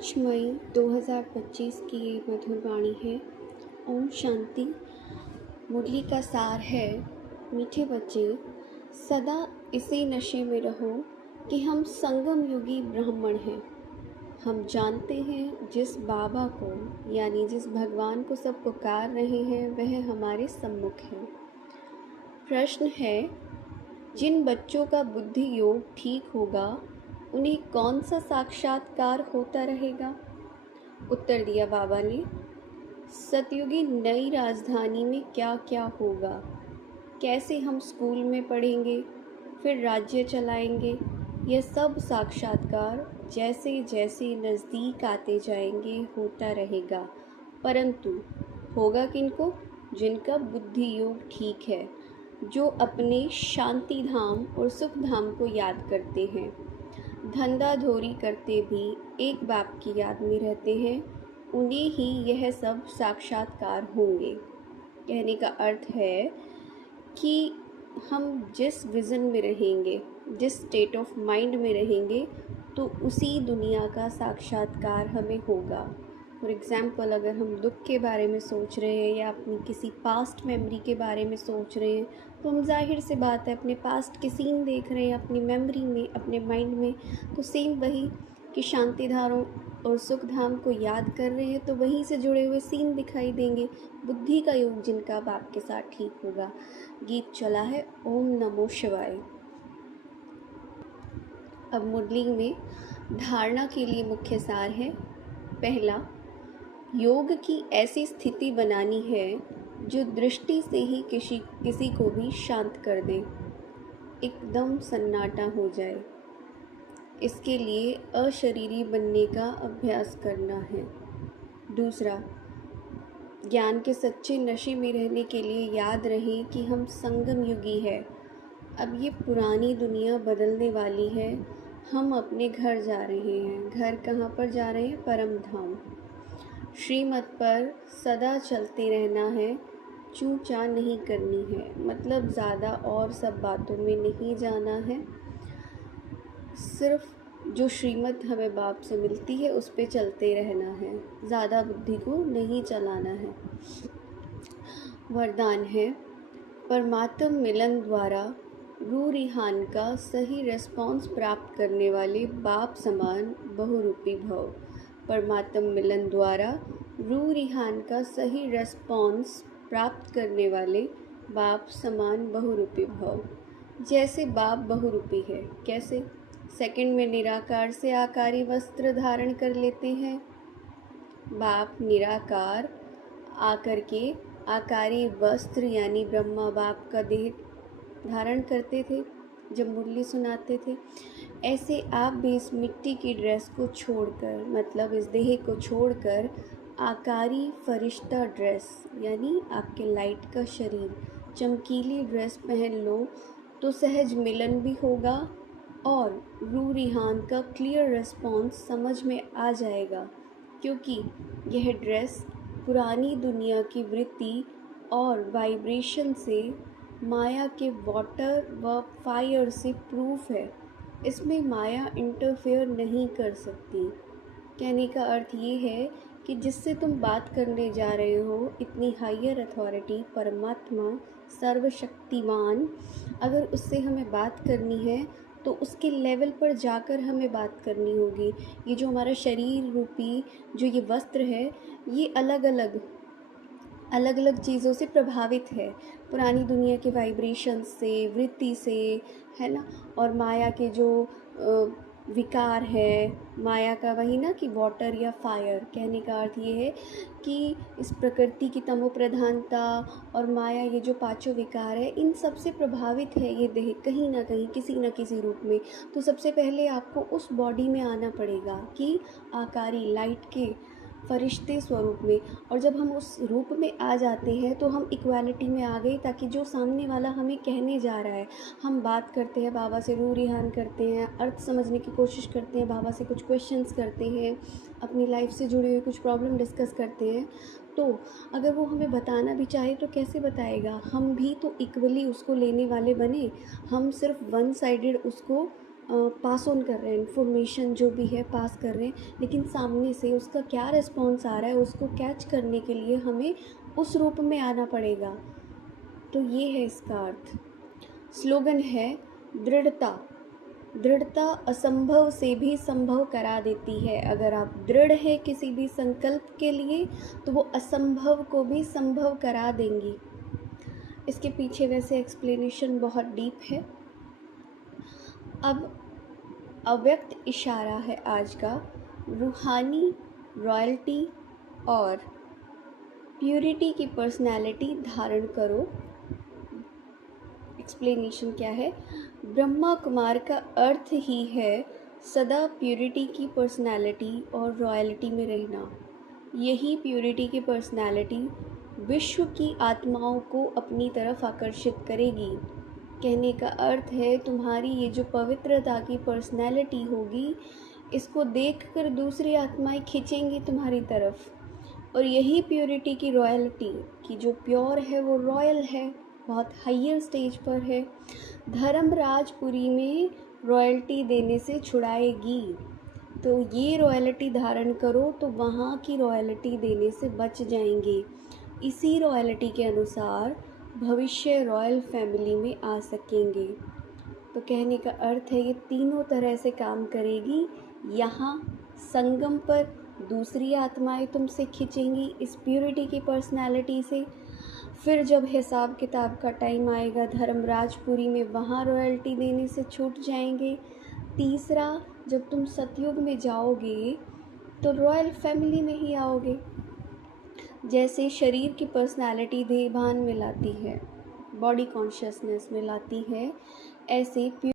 5 मई 2025 की ये मधुर वाणी है। ओम शांति। मुरली का सार है, मीठे बच्चे सदा इसी नशे में रहो कि हम संगम युगी ब्राह्मण हैं। हम जानते हैं जिस बाबा को यानी जिस भगवान को सब पुकार रहे हैं वह हमारे सम्मुख है। प्रश्न है, जिन बच्चों का बुद्धि योग ठीक होगा उन्हें कौन सा साक्षात्कार होता रहेगा? उत्तर दिया बाबा ने, सतयुगी नई राजधानी में क्या क्या होगा, कैसे हम स्कूल में पढ़ेंगे, फिर राज्य चलाएंगे। यह सब साक्षात्कार जैसे जैसे नज़दीक आते जाएंगे होता रहेगा, परंतु होगा किनको? जिनका बुद्धि योग ठीक है, जो अपने शांति धाम और सुख धाम को याद करते हैं, धंधा धोरी करते भी एक बाप की याद में रहते हैं, उन्हें ही यह सब साक्षात्कार होंगे। कहने का अर्थ है कि हम जिस विज़न में रहेंगे, जिस स्टेट ऑफ माइंड में रहेंगे, तो उसी दुनिया का साक्षात्कार हमें होगा। फॉर एग्ज़ाम्पल, अगर हम दुख के बारे में सोच रहे हैं या अपनी किसी पास्ट मेमोरी के बारे में सोच रहे हैं, तो हम जाहिर सी बात है अपने पास्ट के सीन देख रहे हैं अपनी मेमोरी में, अपने माइंड में। तो सेम वही कि शांति धारों और सुख धाम को याद कर रहे हैं तो वहीं से जुड़े हुए सीन दिखाई देंगे। बुद्धि का योग जिनका बाप के साथ ठीक होगा। गीत चला है ओम नमो शिवाय। अब मुरली में धारणा के लिए मुख्य सार है। पहला, योग की ऐसी स्थिति बनानी है जो दृष्टि से ही किसी को भी शांत कर दे, एकदम सन्नाटा हो जाए। इसके लिए अशरीरी बनने का अभ्यास करना है। दूसरा, ज्ञान के सच्चे नशे में रहने के लिए याद रहे कि हम संगम युगी है। अब ये पुरानी दुनिया बदलने वाली है, हम अपने घर जा रहे हैं। घर कहाँ पर जा रहे हैं? परम धाम। श्रीमत पर सदा चलते रहना है, चूँ चाँ नहीं करनी है, मतलब ज़्यादा और सब बातों में नहीं जाना है। सिर्फ जो श्रीमत हमें बाप से मिलती है उस पे चलते रहना है, ज़्यादा बुद्धि को नहीं चलाना है। वरदान है, परमात्म मिलन द्वारा रूह रिहान का सही रेस्पॉन्स प्राप्त करने वाले बाप समान बहुरूपी भव। परमात्म मिलन द्वारा रूह रिहान का सही रेस्पॉन्स प्राप्त करने वाले बाप समान बहुरूपी भव। जैसे बाप बहुरूपी है, कैसे? सेकंड में निराकार से आकारी वस्त्र धारण कर लेते हैं। बाप निराकार आकर के आकारी वस्त्र यानी ब्रह्मा बाप का देह धारण करते थे जब मुरली सुनाते थे। ऐसे आप भी इस मिट्टी की ड्रेस को छोड़कर, मतलब इस देह को छोड़कर आकारी फरिश्ता ड्रेस यानी आपके लाइट का शरीर, चमकीली ड्रेस पहन लो तो सहज मिलन भी होगा और रूह रिहान का क्लियर रिस्पॉन्स समझ में आ जाएगा, क्योंकि यह ड्रेस पुरानी दुनिया की वृत्ति और वाइब्रेशन से, माया के वाटर व फायर से प्रूफ है। इसमें माया इंटरफेयर नहीं कर सकती। कहने का अर्थ ये है कि जिससे तुम बात करने जा रहे हो, इतनी हायर अथॉरिटी, परमात्मा, सर्वशक्तिमान, अगर उससे हमें बात करनी है तो उसके लेवल पर जाकर हमें बात करनी होगी। ये जो हमारा शरीर रूपी जो ये वस्त्र है, ये अलग अलग चीज़ों से प्रभावित है, पुरानी दुनिया के वाइब्रेशन से, वृत्ति से, है ना। और माया के जो विकार है, माया का वही ना कि वाटर या फायर। कहने का अर्थ ये है कि इस प्रकृति की तमो प्रधानता और माया, ये जो पांचों विकार है, इन सब से प्रभावित है ये देह कहीं ना कहीं, किसी न किसी रूप में। तो सबसे पहले आपको उस बॉडी में आना पड़ेगा कि आकारी लाइट के फरिश्ते स्वरूप में। और जब हम उस रूप में आ जाते हैं तो हम इक्वालिटी में आ गए, ताकि जो सामने वाला हमें कहने जा रहा है, हम बात करते हैं बाबा से, रूह रिहान करते हैं, अर्थ समझने की कोशिश करते हैं, बाबा से कुछ क्वेश्चंस करते हैं, अपनी लाइफ से जुड़े हुए कुछ प्रॉब्लम डिस्कस करते हैं, तो अगर वो हमें बताना भी चाहे तो कैसे बताएगा? हम भी तो इक्वली उसको लेने वाले बने। हम सिर्फ वन साइडेड उसको पास ऑन कर रहे हैं, इन्फॉर्मेशन जो भी है पास कर रहे हैं, लेकिन सामने से उसका क्या रिस्पॉन्स आ रहा है उसको कैच करने के लिए हमें उस रूप में आना पड़ेगा। तो ये है इसका अर्थ। स्लोगन है दृढ़ता। दृढ़ता असंभव से भी संभव करा देती है। अगर आप दृढ़ हैं किसी भी संकल्प के लिए तो वो असंभव को भी संभव करा देंगी। इसके पीछे वैसे एक्सप्लेनेशन बहुत डीप है। अब अव्यक्त इशारा है आज का। रूहानी रॉयल्टी और प्यूरिटी की पर्सनैलिटी धारण करो। एक्सप्लेनेशन क्या है? ब्रह्मा कुमार का अर्थ ही है सदा प्यूरिटी की पर्सनैलिटी और रॉयल्टी में रहना। यही प्यूरिटी की पर्सनैलिटी विश्व की आत्माओं को अपनी तरफ आकर्षित करेगी। कहने का अर्थ है तुम्हारी ये जो पवित्रता की पर्सनैलिटी होगी, इसको देखकर दूसरी आत्माएं खींचेंगी तुम्हारी तरफ। और यही प्योरिटी की रॉयल्टी की जो प्योर है वो रॉयल है, बहुत हाइयर स्टेज पर है। धर्मराजपुरी में रॉयल्टी देने से छुड़ाएगी। तो ये रॉयल्टी धारण करो तो वहाँ की रॉयल्टी देने से बच जाएंगे। इसी रॉयल्टी के अनुसार भविष्य रॉयल फैमिली में आ सकेंगे। तो कहने का अर्थ है ये तीनों तरह से काम करेगी। यहाँ संगम पर दूसरी आत्माएं तुमसे खींचेंगी इस प्यूरिटी की पर्सनालिटी से। फिर जब हिसाब किताब का टाइम आएगा धर्मराजपुरी में, वहाँ रॉयल्टी देने से छूट जाएंगे। तीसरा, जब तुम सतयुग में जाओगे तो रॉयल फैमिली में ही आओगे। जैसे शरीर की पर्सनालिटी देहभान में लाती है, बॉडी कॉन्शियसनेस में लाती है, ऐसे